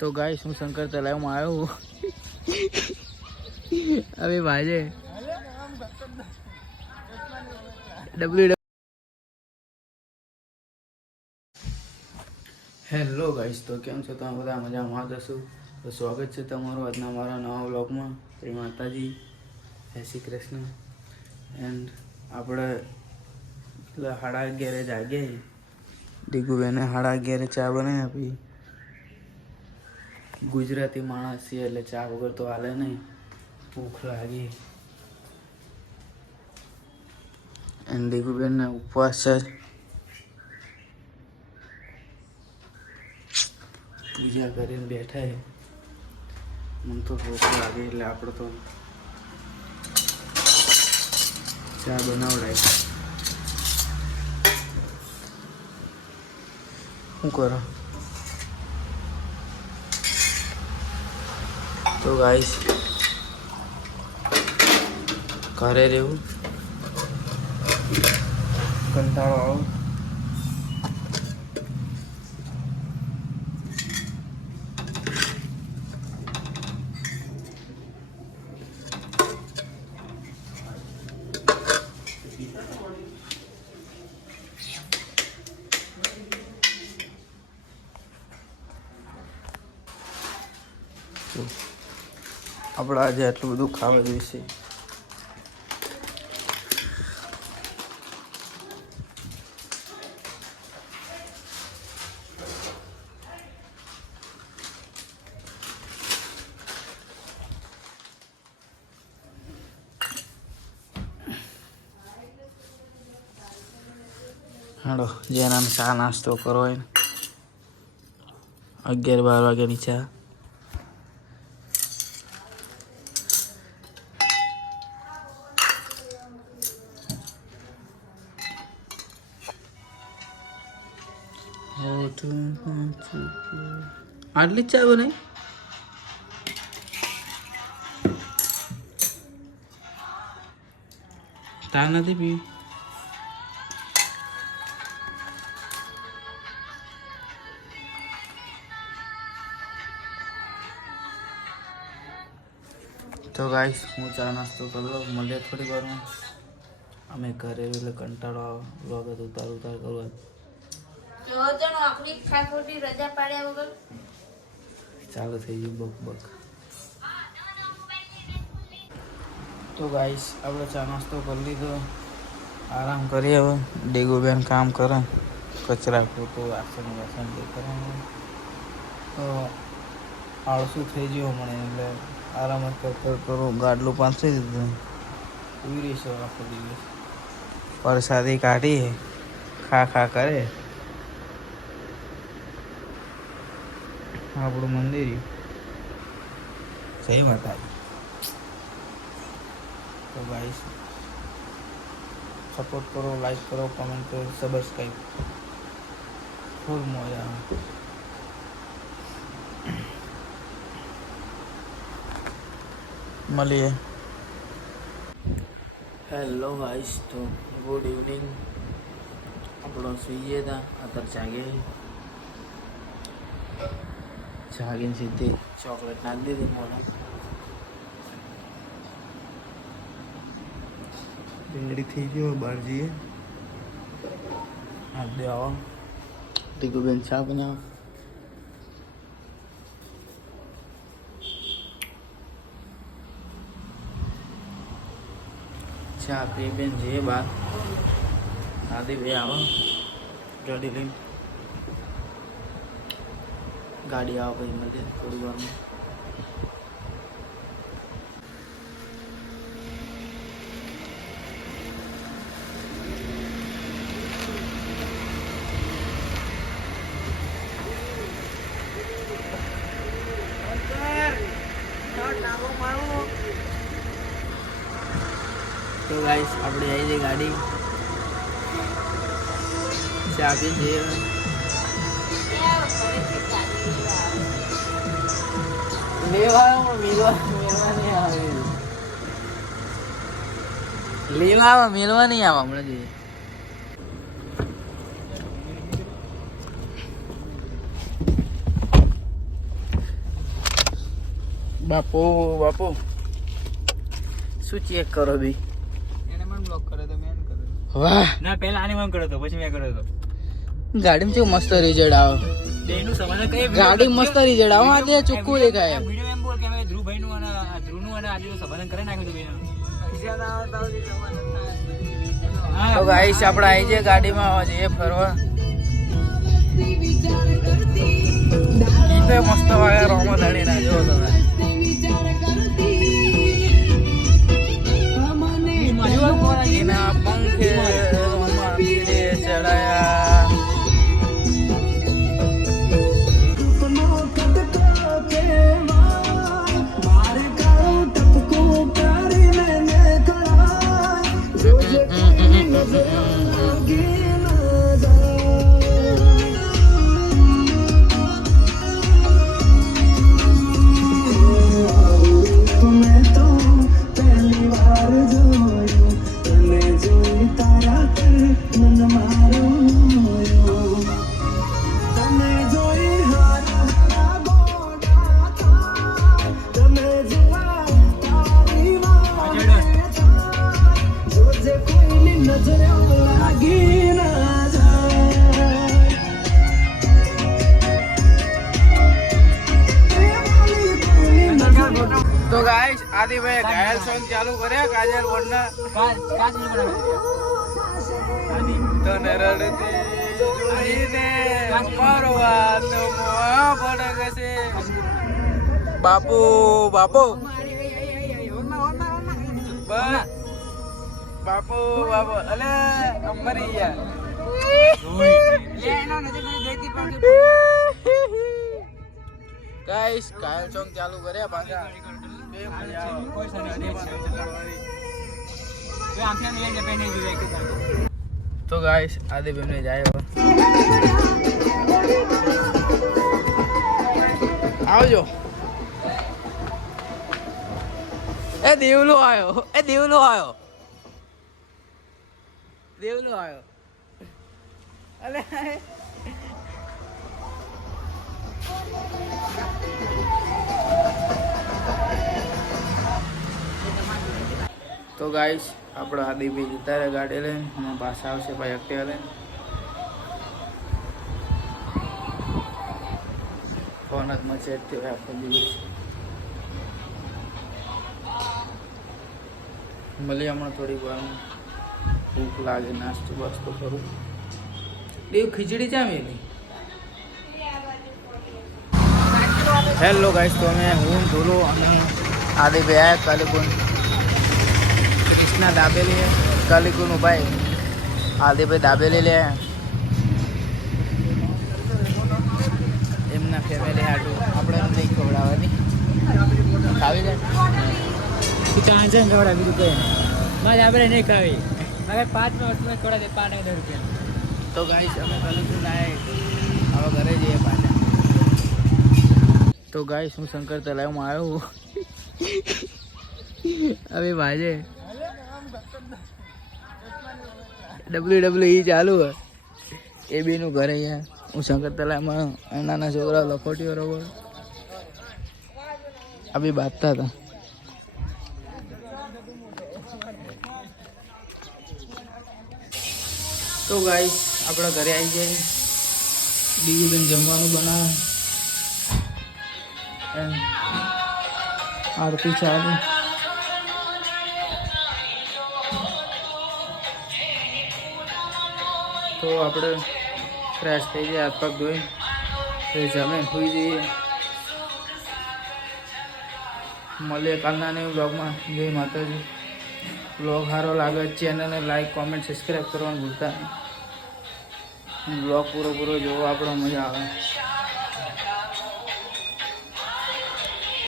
તો ગાઈસ હું શંકર તલાવમાં આવ્યો હવે ભાજે હેલો ગાઈસ, તો કેમ છો તમે બધા? મજામાં હશો? તો સ્વાગત છે તમારું આજના મારા નવા વ્લોગમાં. શ્રી માતાજી, જય શ્રી કૃષ્ણ. એન્ડ આપણે 11:30 જાગ્યા. દીગુબેને 11:30 ચા બનાવી આપી. ગુજરાતી માણસ છે એટલે ચા વગર તો હાલે નહીં. ભૂખ લાગી. એન્ડ દીગુબેનને ઉપવાસ છે. પૂજા કરીને બેઠા છે. મને તો ભૂખ લાગે એટલે આપણે તો ચા બનાવડાય. શું કરો? તો ગાઈસ ઘરે રહેવું કંટાળો આવો. આપણે આજે આટલું બધું ખાવા જોઈશે. હાલો, જેના ચા નાસ્તો કરો હોય ને 11-12 વાગ્યાની ચા. આટલી જ ચા બનાવી? તાર નથી પીવી? તો ગાઈસ હું ચા નાસ્તો કરી લઉં. મળે થોડી વારમાં. અમે ઘરે એટલે કંટાળો આવે વગર ઉતાર કરવા. ચાલુ થઈ ગયું બક બક. તો ગાઈસ આપણે ચા નાસ્તો કરી લીધો. આરામ કરીએ હવે. ડેગુબેન કામ કરે, કચરા પોતો વાસણ કરે. તો આળસું થઈ ગયો મને એટલે આરામ જ કરો. ગાડલું પાંચી દીધું. ઉઈ રહીશું આખો દિવસ. પરસાદી કાઢી ખા કરે. આપણું મંદિર સહી માતાજી. તો ગાઈસ સપોર્ટ કરો, લાઈક કરો, કમેન્ટ કરો, સબસ્ક્રાઈબ. ફૂલ મજા આવે. મળીએ. હેલો ગાઈસ, તો ગુડ ઇવનિંગ. આપણો સુઈએ હતા અત્યારે જાગીને સીધી ચોકલેટ નાખી દીધી મોઢા. રેડી થઈ ગયો. બહાર જઈએ. હાથ દે આવો. દીકુબેન ચા બનાવો. ચા પી બેન જઈએ બહાર. આદિ ભાઈ આવો ગાડી લઈને. ગાડી આવો ભાઈ મળે થોડી વારમાં. તો ગાઈસ આપણે આવી જઈએ ગાડી. ચા પી જઈએ. લેવા મેળવા નહીં આવે હમણાં જોઈએ. બાપુ બાપુ શું ચેક કરો બી? એને મને બ્લોક કર્યો તો મેં કર્યો. વાહ ના પહેલા આને મને કર્યો તો પછી મેં કર્યો તો. ગાડીમાં કેવું મસ્ત રિઝલ્ટ આવે. બેનું સમાધાન કઈ ગાડી મસ્ત રિઝલ્ટ આવે. આ તે ચોખ્ખું દેખાય. વિડિયો એમ બોલ કે અમે ધ્રુવભાઈનું અને ધ્રુવનું અને આજનું સમાધાન કરી નાખ્યું હતું બેનું. તો ગાઈસ આપણે આવી જઈએ ગાડીમાં જઈએ ફરવા. ગીતે મસ્ત વાગે રોમો ધણી ના જો તમે. એના પંખે રોમા તીરે ચડાયા. તો ગાઈસ આદિભાઈ ઘાયલ સોંગ ચાલુ કર્યા કાજલ વરના તને રડતી જોઈને મારો આત્મા ભડકશે. બાપુ બાપુ બાપુ બાપુ અલે મરી ગયા. ગાઈસ ઘાયલ સોંગ ચાલુ કર્યા પાછા. તો ગાઈસ આદિભાઈ ને જાય આવજો. એ દેવલો આવ્યો. એ દેવલો આવ્યો. દેવલો આવ્યો. અલે તો ગાઈસ આપણો આદિભાઈ જતા રહે ગાડી લઈને અને પાછા આવશે ભાઈ એક્ટિવા લઈને. ફોન જ મચેટ થયો આખો દિવસ. મળીએ હમણાં થોડીક વાર. ભૂખ લાગે નાસ્તો બાસ્તો કરું. દેવ ખીચડી ચામેલી. હેલો ગાઈસ તો અમે હું ધોલો અને આદિભાઈ આવ્યા કાલીકુન. કૃષ્ણા દાબેલી કાલીકુન ભાઈ આદિભાઈ દાબેલી લે એમના ફેમિલી હાટું આપણે એમ નહીં ખવડાવવાની. ખાવી જાય કાંચન ખવડા બીજું કઈ મારે આપણે નહીં ખાવી. મારે 5 વર્ષમાં ખવડા દે 5,000 રૂપિયા. તો ગાઈસ અમે કાલીકુન આવ્યા હવે ઘરે જઈએ પાછા. તો ગાઈસ હું શંકર તલાવમાં આવ્યો. હવે ભાજે WWE ચાલુ હે એ બેનું ઘરે અહીંયા. હું શંકર તલાવમાં નાના છોકરા લખોટીઓ રબર આ બી બાંધતા હતા. તો ગાઈસ આપણા ઘરે આવી જાય. દીદીબેન જમવાનું બનાવે. આરતી ચાલુ. તો આપણે ફ્રેશ થઈ જઈએ હાથ પગ ધોઈ જમે સુઈ જઈએ. મળીએ કાલના ને બ્લોગમાં. જય માતાજી. બ્લોગ સારો લાગે ચેનલને લાઈક કોમેન્ટ સબસ્ક્રાઈબ કરવાનું ભૂલતા નહીં. બ્લોગ પૂરો જોવો આપણો મજા આવે.